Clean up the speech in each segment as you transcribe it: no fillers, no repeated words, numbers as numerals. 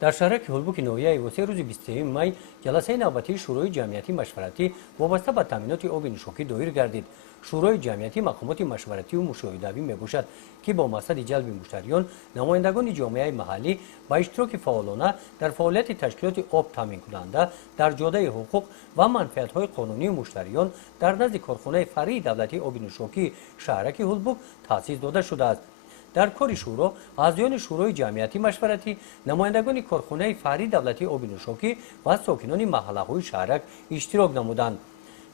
در شهرک هولبوک نویای واسه روز 23 مای جلسه نوبتی شورای جمعیتی مشورتی وابسته به تامینات آب نوشابه دایر گردید. شورای جمعیتی مقامات مشورتی و مشاهده‌ای میباشد که با مقصد جلب مشتریان نمایندگان جامعه محلی با اشتراک فعالانه در فعالیت تشکیلات آب تامین کننده در جاده حقوق و منفعت‌های قانونی مشتریان در نزد کارخانه فرعی دولتی آب نوشابه شهرک هولبوک تأسیس داده شده است. در کار شورا اعضایان شورای جمعیتی مشورتی نمایندگان کارخانه فرعی دولتی آب نوشابه و ساکنان محله‌های شهرک اشتراک نمودند.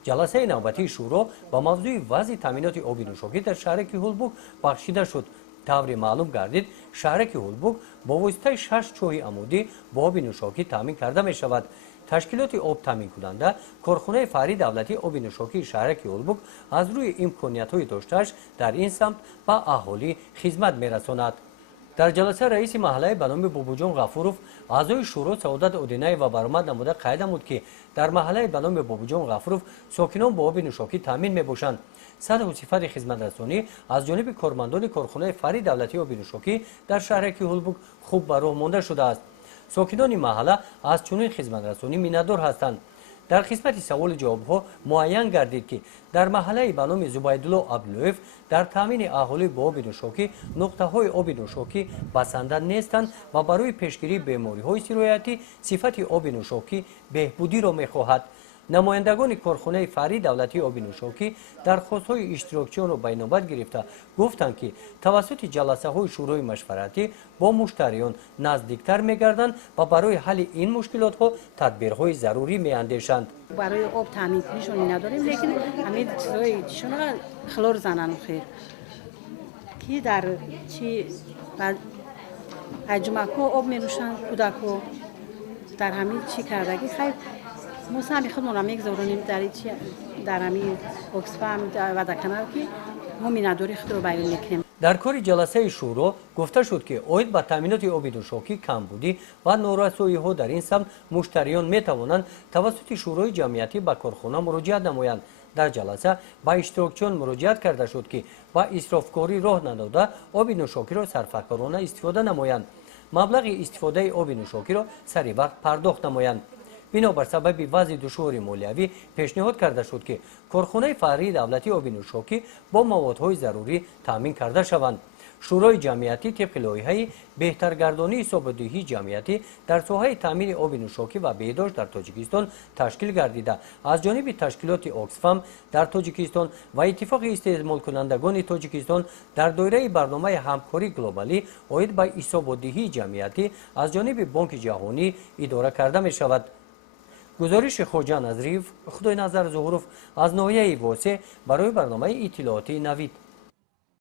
جلسه نوبتی شورا با موضوع وضع تامینات آب نوشابه در شهرک هولبوک بخشیده شد. طور معلوم گردید شهرک هولبوک با واسطه 6 چاه عمودی با آب نوشابه تامین کرده می شود. تشکیلات آب تامین کننده کارخانه فرعی دولتی آب نوشابه شهرک هولبوک از روی امکانیت‌های داشته‌اش در این سمت به اهالی خدمت می‌رساند. در جلسه رئیس محله به نام بابوجان غفوروف اعضای شورا سعادت ادینه و برآمد نموده قید نمود که در محله به نام بابوجان غفوروف ساکنان با آب نوشابه تامین می‌باشند. سطح و صفت خدمت رسانی از جانب کارمندان کارخانه فرعی دولتی آب نوشابه در شهرک هولبوک خوب به راه مانده شده است. ساکنان محله از چنین خدمت رسانی می‌ندار هستند. در قسمت سوال جواب ها معین گردید که در محله به نام زبیدالله عبداللویف در تامین اهالی با آب نوشابه نقطه های آب نوشابه بسنده نیستند و برای پیشگیری بیماری های سرایتی صفت آب نوشابه بهبودی را می‌خواهد. نمایندگان کارخانه فرعی دولتی آب نوشابه درخواست‌های اشتراکچیان را به نوبت گرفته گفتند که توسط جلسه‌های شورای مشورتی با مشتریان نزدیکتر می‌گردند و برای حل این مشکلات‌ها تدبیرهای ضروری می‌اندیشند. برای آب تامین کنیشون نداریم، لیکن همین چیزای چیشون خلور زنن خیر که در چی اجماعو آب می‌نوشن کودکو در همین چی کردگی خیر موسی همی خود ما میگذارونیم در همین اکسفام و دکنار که ما نداری خود رو بیان میکنیم. در کار جلسه شورا گفته شد که عاید به تامینات آب نوشابه کمبودی و نارسایی‌ها در این سمت مشتریان میتوانند توسط شورای جمعیتی به کارخانه مراجعت نمایند. در جلسه با اشتراکچیان مراجعت کرده شد که با اسرافکاری راه نداده آب نوشابه را صرفه‌کارانه استفاده نمایند. مبلغ استفاده آب نوشابه را سریع وقت پرداخت نمایند. بنابر سبب وضع دشوار مالیوی پیشنهاد کرده شد که کارخانه فرعی دولتی آب نوشابه با موادهای ضروری تامین کرده شوند. شورای جمعیتی طبق لایحه بهترگردانی حسابدهی جمعیتی در ساحه تامین آب نوشابه و بهداشت در تاجیکستان تشکیل گردیده از جانب تشکیلات اکسفام در تاجیکستان و اتفاق استعمال کنندگان تاجیکستان در دایره برنامه همکاری گلوبالی عاید به حسابدهی جمعیتی از جانب بانک جهانی اداره کرده می شود. گزارش خوجان از ریف خدای نظر ظهوروف از ناحیه واسه برای برنامه اطلاعاتی نوید.